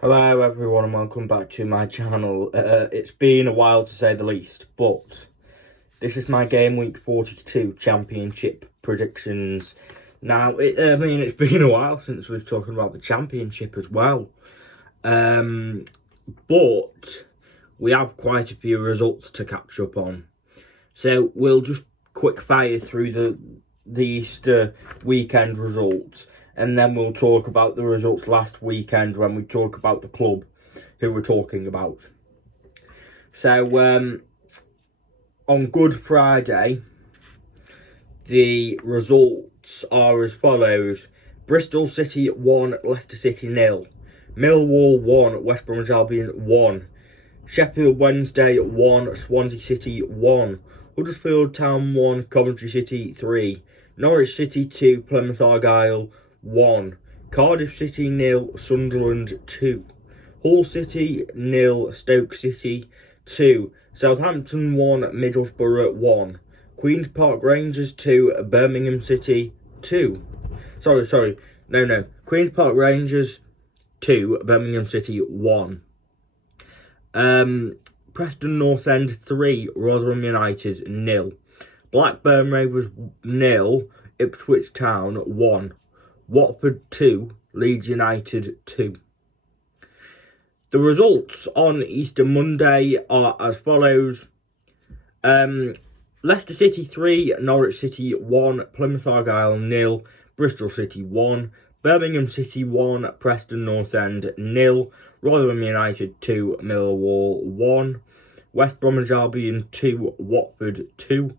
Hello everyone and welcome back to my channel. It's been a while to say the least, but this is my Game Week 42 Championship predictions. Now, it's been a while since we've talked about the Championship as well. But we have quite a few results to catch up on. So we'll just quick fire through the Easter weekend results. And then we'll talk about the results last weekend when we talk about the club who we're talking about. So, on Good Friday, the results are as follows. Bristol City 1, Leicester City 0. Millwall 1, West Bromwich Albion 1. Sheffield Wednesday 1, Swansea City 1. Huddersfield Town 1, Coventry City 3. Norwich City 2, Plymouth Argyle 1. Cardiff City 0, Sunderland 2. Hull City 0, Stoke City 2. Southampton 1, Middlesbrough 1. Queen's Park Rangers 2, Birmingham City 2. No. Queen's Park Rangers 2, Birmingham City 1. Preston North End 3, Rotherham United 0. Blackburn Rovers 0, Ipswich Town 1. Watford 2, Leeds United 2. The results on Easter Monday are as follows. Leicester City 3, Norwich City 1, Plymouth Argyle 0, Bristol City 1, Birmingham City 1, Preston North End 0, Rotherham United 2, Millwall 1, West Bromwich Albion 2, Watford 2,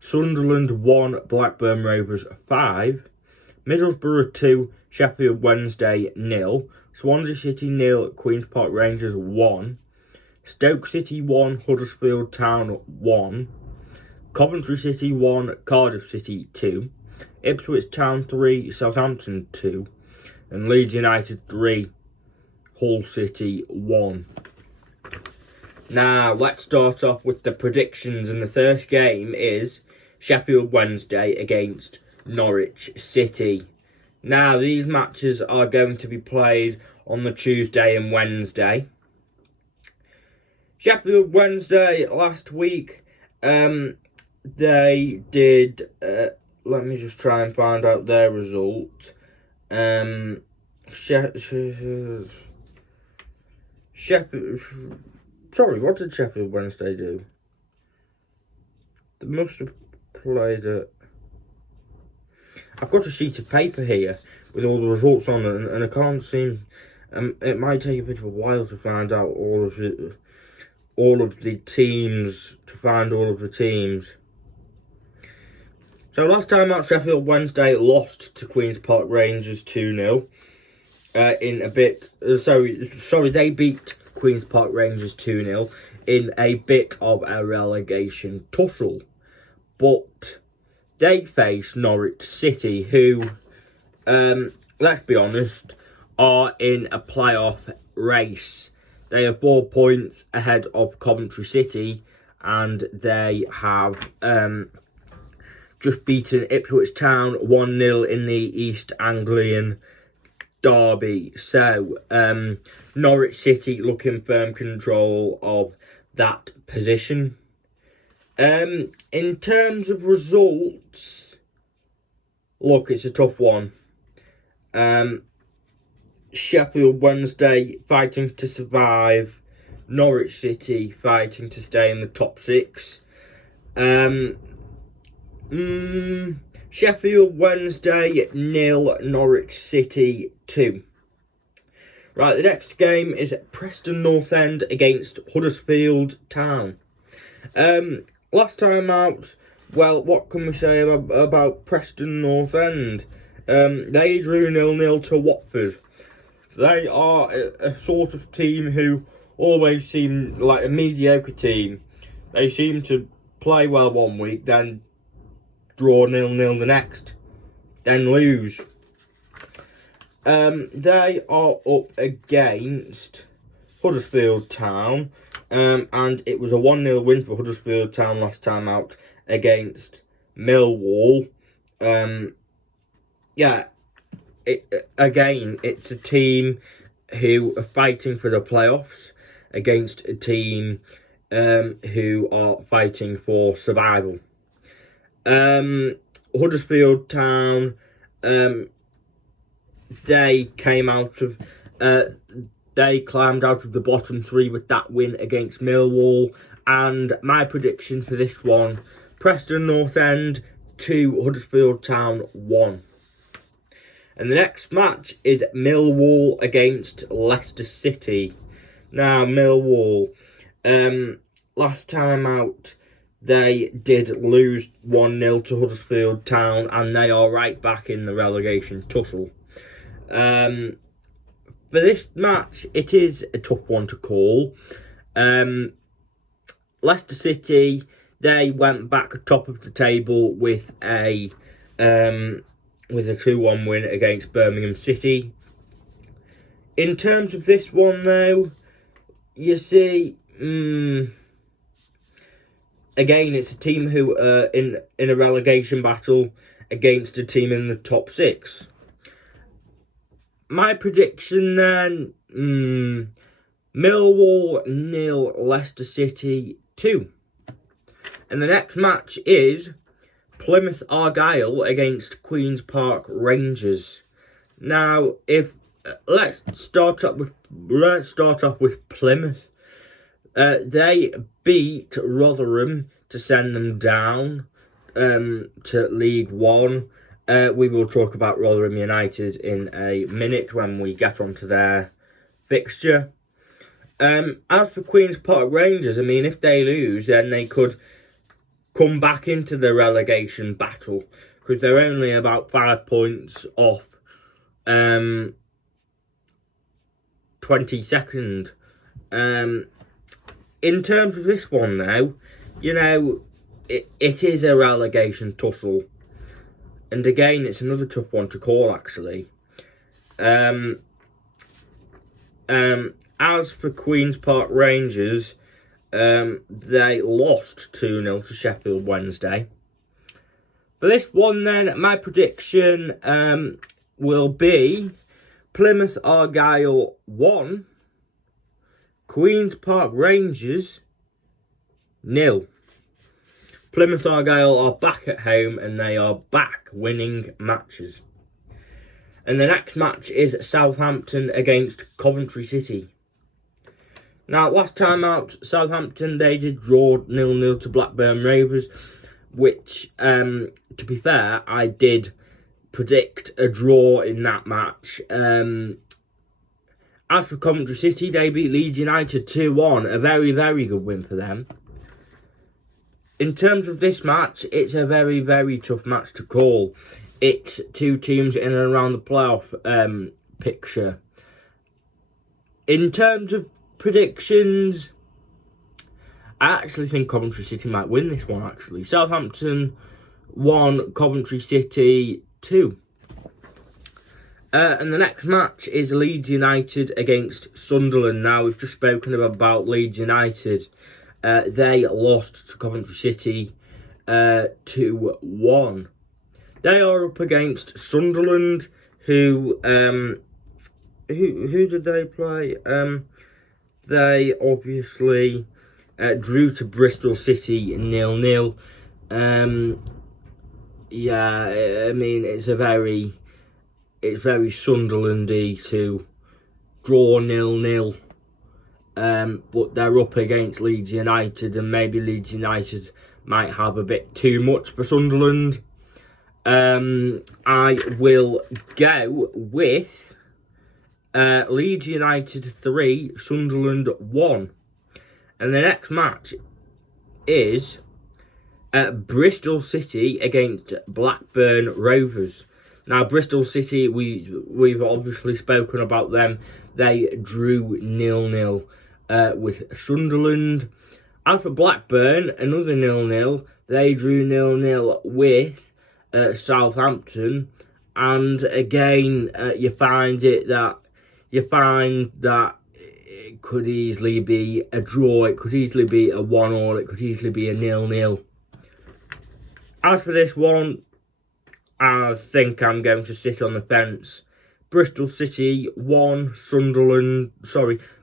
Sunderland 1, Blackburn Rovers 5, Middlesbrough 2, Sheffield Wednesday 0, Swansea City 0, Queen's Park Rangers 1, Stoke City 1, Huddersfield Town 1, Coventry City 1, Cardiff City 2, Ipswich Town 3, Southampton 2, and Leeds United 3, Hull City 1. Now, let's start off with the predictions, and the first game is Sheffield Wednesday against Norwich City. Now, these matches are going to be played on the Tuesday and Wednesday. Sheffield Wednesday last week, they did, let me just try and find out their result. Sheffield, sorry, what did Sheffield Wednesday do? They must have played it. I've got a sheet of paper here with all the results on it, and I can't seem. It might take a bit of a while to find out all of the teams. So last time out, Sheffield Wednesday lost to Queen's Park Rangers 2-0. They beat Queen's Park Rangers 2-0 in a bit of a relegation tussle, but they face Norwich City, who, let's be honest, are in a playoff race. They are 4 points ahead of Coventry City, and they have just beaten Ipswich Town 1-0 in the East Anglian derby. So, Norwich City look in firm control of that position. In terms of results, look, it's a tough one. Sheffield Wednesday fighting to survive, Norwich City fighting to stay in the top 6. Sheffield Wednesday 0, Norwich City 2. Right, the next game is Preston North End against Huddersfield Town. Last time out, well, what can we say about Preston North End? They drew 0-0 to Watford. They are a sort of team who always seem like a mediocre team. They seem to play well one week, then draw 0-0 the next, then lose. They are up against Huddersfield Town, and it was a 1-0 win for Huddersfield Town last time out against Millwall. It's a team who are fighting for the playoffs against a team who are fighting for survival. Huddersfield Town, they climbed out of the bottom three with that win against Millwall. And my prediction for this one, Preston North End 2, Huddersfield Town 1. And the next match is Millwall against Leicester City. Now, Millwall, last time out, they did lose 1-0 to Huddersfield Town, and they are right back in the relegation tussle. For this match, it is a tough one to call. Leicester City, they went back top of the table with a 2-1 win against Birmingham City. In terms of this one, though, you see, again, it's a team who are in a relegation battle against a team in the top 6. My prediction then, Millwall 0, Leicester City 2. And the next match is Plymouth Argyle against Queen's Park Rangers. Now, let's start off with Plymouth. They beat Rotherham to send them down to League One. We will talk about Rotherham United in a minute when we get onto their fixture. As for Queen's Park Rangers, I mean, if they lose, then they could come back into the relegation battle, because they're only about 5 points off 22nd. In terms of this one, though, you know, it is a relegation tussle. And again, it's another tough one to call, actually. As for Queen's Park Rangers, they lost 2-0 to Sheffield Wednesday. For this one, then, my prediction will be Plymouth Argyle 1, Queen's Park Rangers 0. Plymouth Argyle are back at home and they are back winning matches. And the next match is Southampton against Coventry City. Now, last time out, Southampton, they did draw 0-0 to Blackburn Rovers, which, to be fair, I did predict a draw in that match. As for Coventry City, they beat Leeds United 2-1, a very, very good win for them. In terms of this match, it's a very, very tough match to call. It's two teams in and around the playoff picture. In terms of predictions, I actually think Coventry City might win this one, actually. Southampton 1, Coventry City 2. And the next match is Leeds United against Sunderland. Now, we've just spoken about Leeds United. They lost to Coventry City 2-1. They are up against Sunderland, who did they play? They obviously drew to Bristol City 0-0. Yeah, I mean, it's very Sunderland-y to draw 0-0. But they're up against Leeds United, and maybe Leeds United might have a bit too much for Sunderland. I will go with Leeds United 3, Sunderland 1. And the next match is Bristol City against Blackburn Rovers. Now, Bristol City, we've obviously spoken about them. They drew 0-0 with Sunderland. As for Blackburn, another 0-0. They drew 0-0 with Southampton. And again, you find that it could easily be a draw. It could easily be a 1-1. It could easily be a 0-0. As for this one, I think I'm going to sit on the fence, Bristol City 1,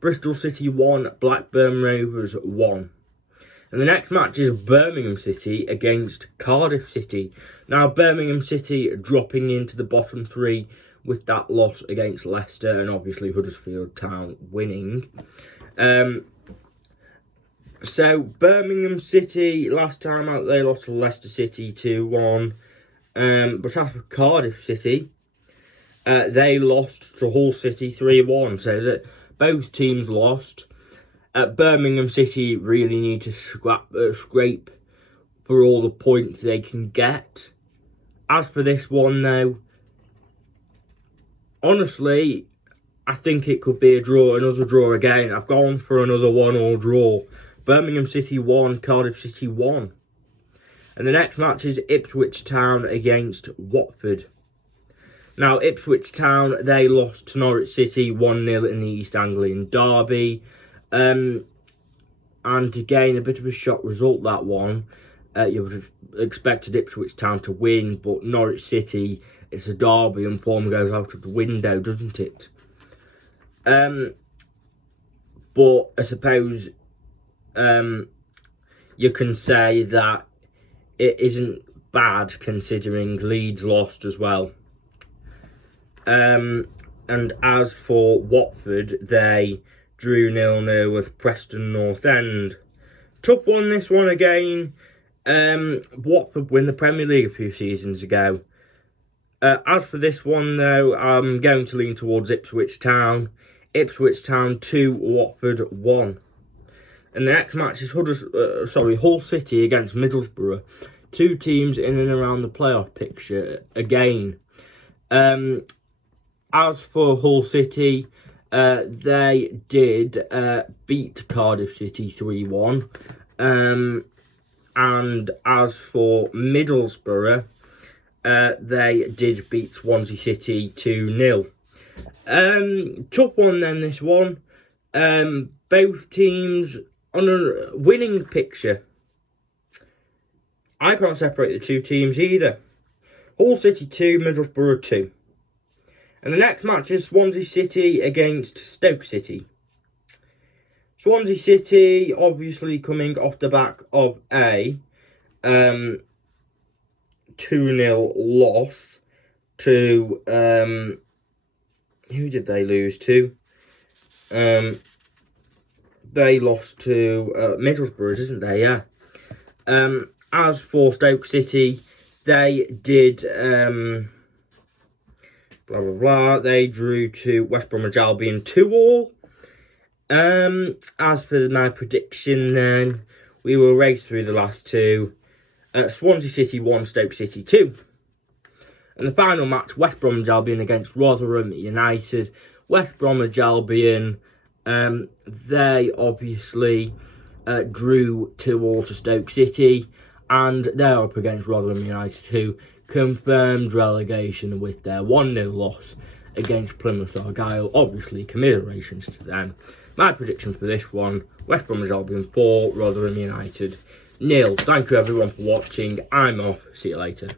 Bristol City 1, Blackburn Rovers 1. And the next match is Birmingham City against Cardiff City. Now, Birmingham City dropping into the bottom 3 with that loss against Leicester, and obviously Huddersfield Town winning. So, Birmingham City, last time out, they lost to Leicester City 2-1. But as for Cardiff City, they lost to Hull City 3-1. So, that both teams lost. Birmingham City really need to scrape for all the points they can get. As for this one, though, honestly, I think it could be a draw, another draw again. I've gone for another 1-1 draw. Birmingham City 1, Cardiff City 1. And the next match is Ipswich Town against Watford. Now, Ipswich Town, they lost to Norwich City 1-0 in the East Anglian Derby. And again, a bit of a shock result, that one. You would have expected Ipswich Town to win, but Norwich City, it's a derby and form goes out of the window, doesn't it? But I suppose you can say that it isn't bad considering Leeds lost as well. And as for Watford, they drew 0-0 with Preston North End. Tough one, this one again. Watford win the Premier League a few seasons ago. As for this one, though, I'm going to lean towards Ipswich Town. Ipswich Town 2, Watford 1. And the next match is Hull City against Middlesbrough. Two teams in and around the playoff picture again. As for Hull City, they did beat Cardiff City 3-1. And as for Middlesbrough, they did beat Swansea City 2-0. Tough one then, this one. Both teams on a winning picture. I can't separate the two teams either. Hull City 2, Middlesbrough 2. And the next match is Swansea City against Stoke City. Swansea City obviously coming off the back of a 2-0 loss to, who did they lose to? They lost to Middlesbrough, didn't they? Yeah. As for Stoke City, they did they drew to West Bromwich Albion 2-2. As for my prediction then, we will race through the last two. Swansea City 1, Stoke City 2. And the final match, West Bromwich Albion against Rotherham United. West Bromwich Albion, they obviously drew 2-2 to Stoke City. And they're up against Rotherham United, who confirmed relegation with their 1-0 loss against Plymouth Argyle. Obviously, commiserations to them. My prediction for this one, West Bromwich Albion 4, Rotherham United 0. Thank you everyone for watching. I'm off. See you later.